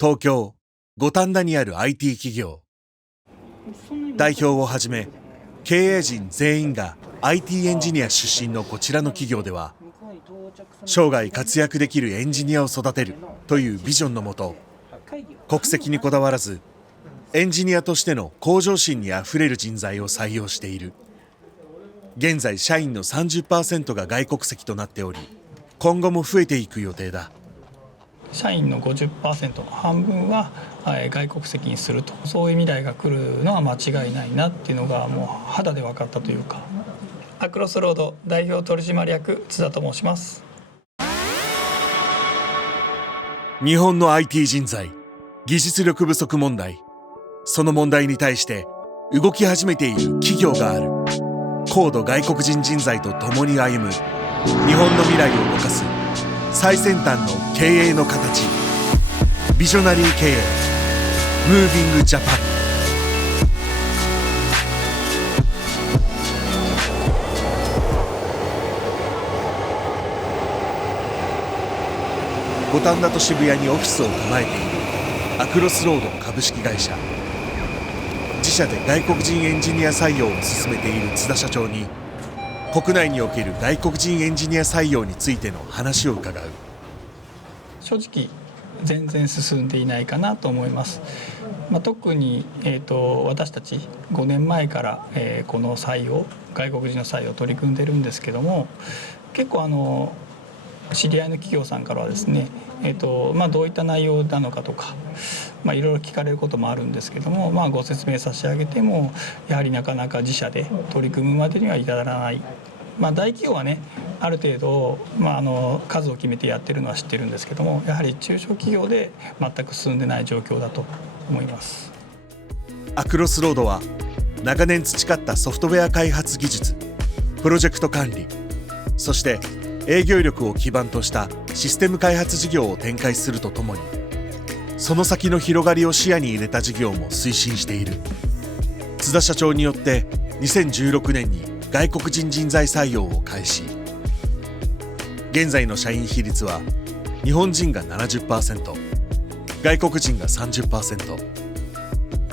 東京五反田にある IT 企業。代表をはじめ経営陣全員が IT エンジニア出身のこちらの企業では、生涯活躍できるエンジニアを育てるというビジョンのもと、国籍にこだわらずエンジニアとしての向上心にあふれる人材を採用している。現在社員の 30% が外国籍となっており、今後も増えていく予定だ。社員の 50%、半分は外国籍にすると、そういう未来が来るのは間違いないなっていうのがもう肌で分かったというか。アクロスロード代表取締役津田と申します。日本の IT 人材技術力不足問題、その問題に対して動き始めている企業がある。高度外国人人材と共に歩む日本の未来を動かす最先端の経営の形、ビジョナリー経営、ムービングジャパン。五反田と渋谷にオフィスを構えているアクロスロード株式会社。自社で外国人エンジニア採用を進めている津田社長に、国内における外国人エンジニア採用についての話を伺う。正直全然進んでいないかなと思います。特に、私たち5年前から、この採用、外国人の採用を取り組んでるんですけども、結構知り合いの企業さんからはですね、どういった内容なのかとか、いろいろ聞かれることもあるんですけども、ご説明差し上げてもやはりなかなか自社で取り組むまでには至らない。大企業はね、ある程度、数を決めてやってるのは知ってるんですけども、やはり中小企業で全く進んでない状況だと思います。アクロスロードは長年培ったソフトウェア開発技術、プロジェクト管理、そして営業力を基盤としたシステム開発事業を展開するとともに、その先の広がりを視野に入れた事業も推進している。津田社長によって2016年に外国人人材採用を開始。現在の社員比率は日本人が 70%、外国人が 30%、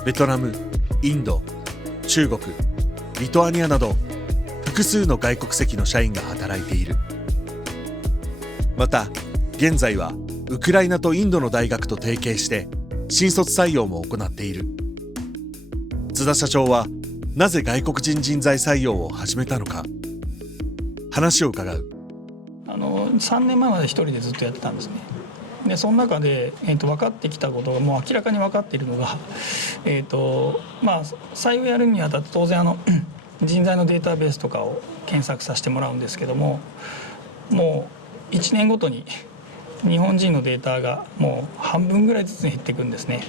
ベトナム、インド、中国、リトアニアなど複数の外国籍の社員が働いている。また現在はウクライナとインドの大学と提携して新卒採用も行っている。津田社長はなぜ外国人人材採用を始めたのか、話を伺う。3年前まで一人でずっとやってたんですね。でその中で、分かってきたことがもう明らかに分かっているのが、採用やるにあたって当然人材のデータベースとかを検索させてもらうんですけども、もう1年ごとに日本人のデータがもう半分ぐらいずつ減っていくんですね。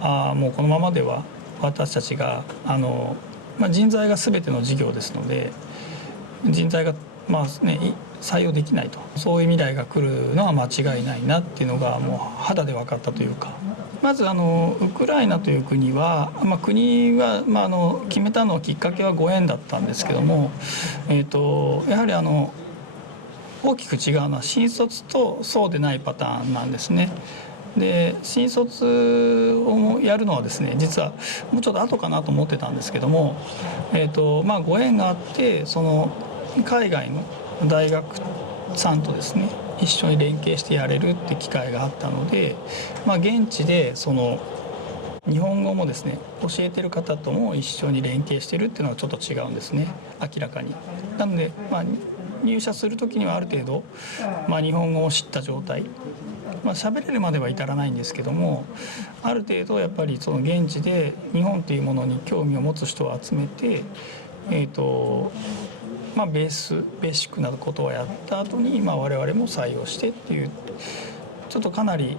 もうこのままでは私たちが人材が全ての事業ですので、人材が採用できないと、そういう未来が来るのは間違いないなっていうのがもう肌で分かったというか。まずウクライナという国は、国は、決めたのきっかけはご縁だったんですけども、やはり大きく違うのは新卒とそうでないパターンなんですね。で新卒をやるのはですね、実はもうちょっと後かなと思ってたんですけども、ご縁があって、その海外の大学さんとですね一緒に連携してやれるって機会があったので、現地でその日本語もですね教えてる方とも一緒に連携してるっていうのはちょっと違うんですね、明らかに。なので、入社する時にはある程度、日本語を知った状態、喋れるまでは至らないんですけども、ある程度やっぱりその現地で日本というものに興味を持つ人を集めて、ベーシックなことをやった後に、我々も採用してっていう、ちょっとかなり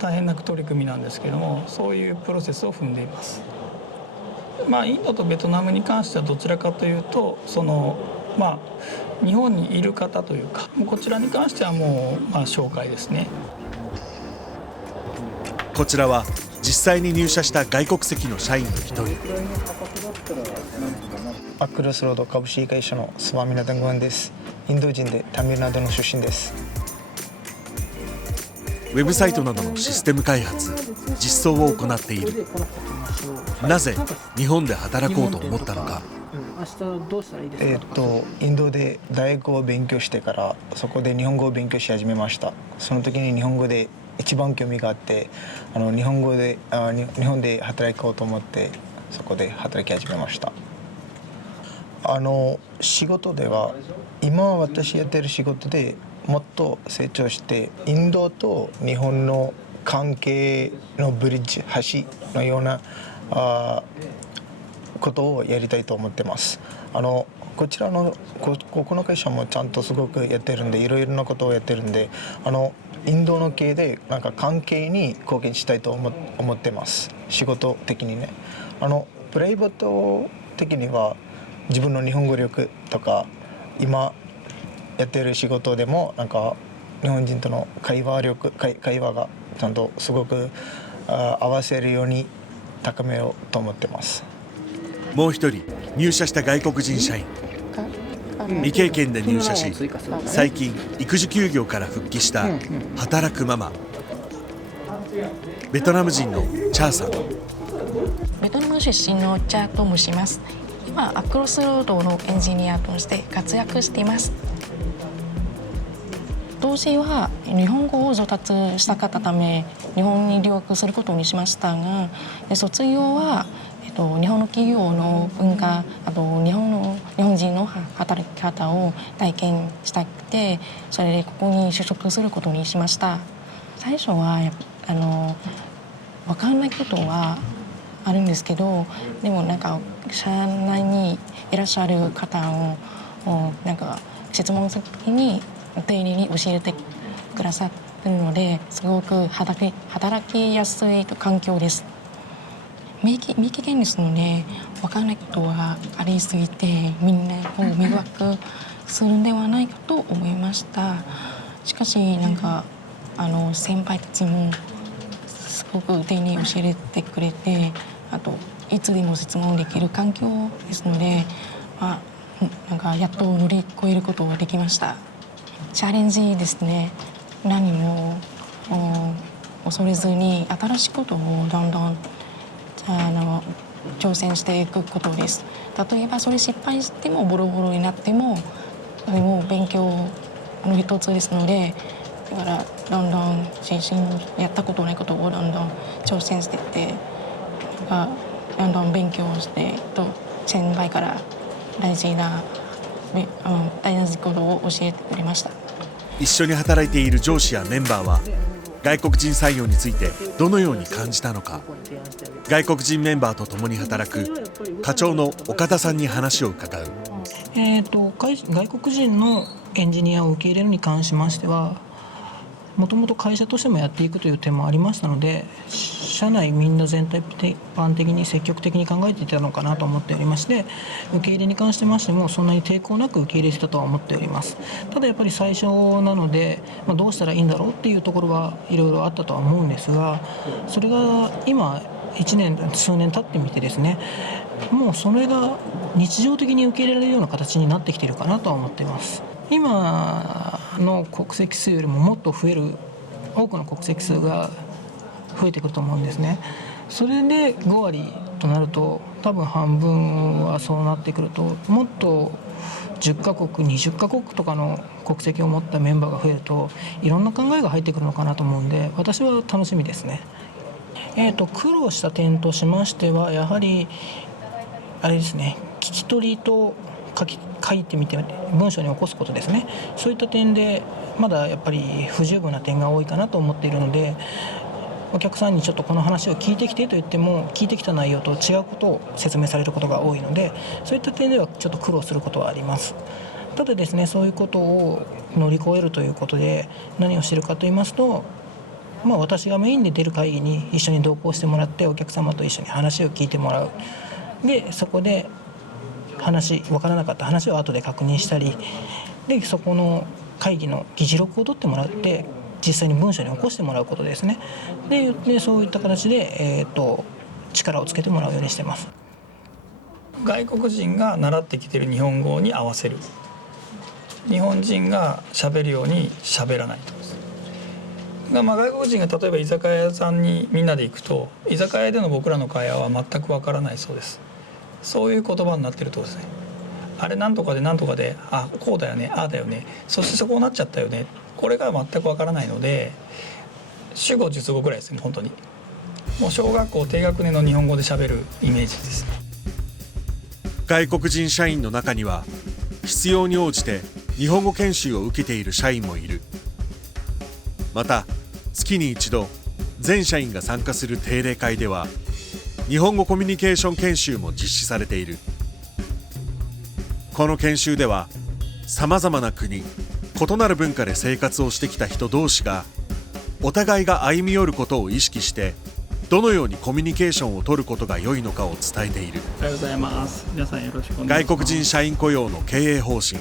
大変な取り組みなんですけども、そういうプロセスを踏んでいます。インドとベトナムに関してはどちらかというと、日本にいる方というか、こちらに関してはもう、紹介ですね。こちらは実際に入社した外国籍の社員の一人。アクロスロード株式会社のスワミナダングワンです。インド人でタミルナドの出身です。ウェブサイトなどのシステム開発、実装を行っている。なぜ日本で働こうと思ったのか。インドで大学を勉強してからそこで日本語を勉強し始めました。その時に日本語で一番興味があって、日本で働こうと思ってそこで働き始めました。仕事では今私やってる仕事でもっと成長してインドと日本の関係のブリッジ橋のようなことをやりたいと思ってます。こちらのここの会社もちゃんとすごくやってるんでいろいろなことをやってるんでインドの系でなんか関係に貢献したいと思ってます。仕事的にねプライベート的には自分の日本語力とか今やってる仕事でもなんか日本人との会話がちゃんとすごく合わせるように高めようと思ってます。もう一人入社した外国人社員、未経験で入社し最近育児休業から復帰した働くママ、ベトナム人のチャーさん。ベトナム出身のチャーと申します。今アクロスロードのエンジニアとして活躍しています。当時は日本語を上達したかったため日本に留学することにしましたが、卒業は日本の企業の文化、あと日本人の働き方を体験したくて、それでここに就職することにしました。最初は分からないことはあるんですけど、でもなんか社内にいらっしゃる方をなんか質問するときに丁寧に教えてくださってるので、すごく働きやすい環境です。未経験ですので分からないことがありすぎてみんなを迷惑するんではないかと思いました。しかしなんか先輩たちもすごく丁寧に教えてくれて、あといつでも質問できる環境ですので、なんかやっと乗り越えることができました。チャレンジですね。何も恐れずに新しいことをどんどん挑戦していくことです。例えばそれ失敗してもボロボロになってもそれも勉強の一つですので、だからどんどんやったことないことをどんどん挑戦していってどんどん勉強して先輩から大事なことを教えてくれました。一緒に働いている上司やメンバーは外国人採用についてどのように感じたのか。外国人メンバーと共に働く課長の岡田さんに話を伺う。外国人のエンジニアを受け入れるに関しましてはもともと会社としてもやっていくという点もありましたので、社内みんな全体般的に積極的に考えていたのかなと思っておりまして、受け入れに関してましてもそんなに抵抗なく受け入れてたとは思っております。ただやっぱり最初なので、どうしたらいいんだろうっていうところはいろいろあったとは思うんですが、それが今1年数年経ってみてですね、もうそれが日常的に受け入れられるような形になってきているかなとは思っています。今の国籍数よりももっと多くの国籍数が増えてくると思うんですね。それで5割となると多分半分はそうなってくると、もっと10カ国20カ国とかの国籍を持ったメンバーが増えるといろんな考えが入ってくるのかなと思うんで、私は楽しみですね。苦労した点としましてはやはりあれですね、聞き取りと書いてみて文章に起こすことですね。そういった点でまだやっぱり不十分な点が多いかなと思っているので、お客さんにちょっとこの話を聞いてきてと言っても聞いてきた内容と違うことを説明されることが多いので、そういった点ではちょっと苦労することはあります。ただですね、そういうことを乗り越えるということで何をしているかと言いますと、私がメインで出る会議に一緒に同行してもらってお客様と一緒に話を聞いてもらう。でそこで分からなかった話を後で確認したりで、そこの会議の議事録を取ってもらって実際に文章に起こしてもらうことですね。でそういった形で、力をつけてもらうようにしてます。外国人が習ってきている日本語に合わせる、日本人が喋るように喋らないと。外国人が例えば居酒屋さんにみんなで行くと居酒屋での僕らの会話は全くわからないそうです。そういう言葉になってるってことですね。あれなんとかでなんとかで、あこうだよね、ああだよね、そしてそこうなっちゃったよね、これが全くわからないので、主語述語ぐらいですね。本当にもう小学校低学年の日本語で喋るイメージですね。外国人社員の中には必要に応じて日本語研修を受けている社員もいる。また月に一度全社員が参加する定例会では日本語コミュニケーション研修も実施されている。この研修ではさまざまな国、異なる文化で生活をしてきた人同士がお互いが歩み寄ることを意識してどのようにコミュニケーションを取ることが良いのかを伝えている。おはようございます。皆さんよろしくお願いします。外国人社員雇用の経営方針、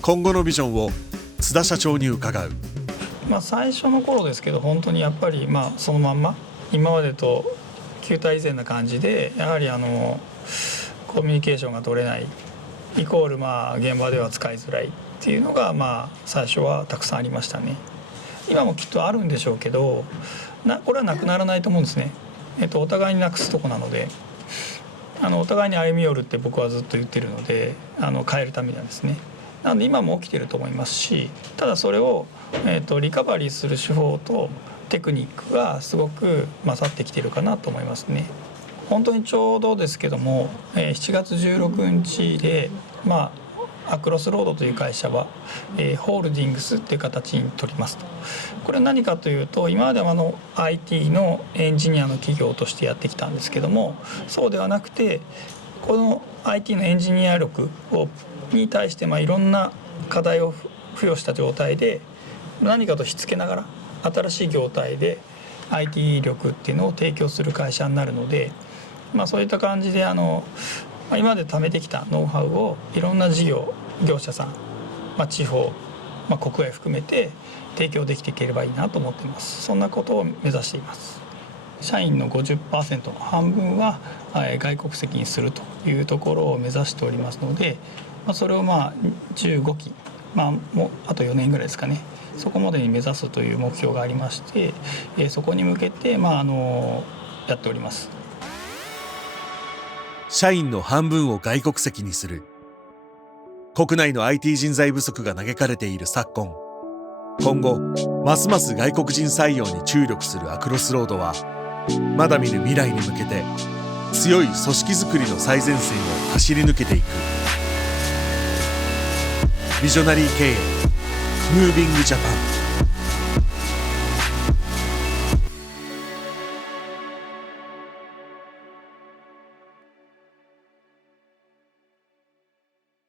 今後のビジョンを津田社長に伺う。最初の頃ですけど、本当にやっぱりそのまんま今までと旧態依然な感じで、やはりコミュニケーションが取れないイコール現場では使いづらいっていうのが最初はたくさんありましたね。今もきっとあるんでしょうけど、これはなくならないと思うんですね。お互いになくすとこなので、お互いに歩み寄るって僕はずっと言ってるので、変えるためにはですね。なので今も起きてると思いますし、ただそれを、リカバリーする手法とテクニックがすごく勝ってきてるかなと思いますね。本当にちょうどですけども、7月16日でアクロスロードという会社は、ホールディングスっていう形に取りますと。これは何かというと、今まではIT のエンジニアの企業としてやってきたんですけども、そうではなくてこの IT のエンジニア力に対していろんな課題を付与した状態で何かとしつけながら新しい業態で IT 力っていうのを提供する会社になるので、そういった感じで今まで貯めてきたノウハウをいろんな業者さん、地方、国外含めて提供できていければいいなと思っています。そんなことを目指しています。社員の 50% の半分は外国籍にするというところを目指しておりますので、それを15期、もうあと4年ぐらいですかね、そこまでに目指すという目標がありまして、そこに向けてやっております。社員の半分を外国籍にする。国内の IT 人材不足が嘆かれている昨今、今後ますます外国人採用に注力するアクロスロードはまだ見ぬ未来に向けて強い組織づくりの最前線を走り抜けていく。ビジョナリー経営、ムービングジャパン。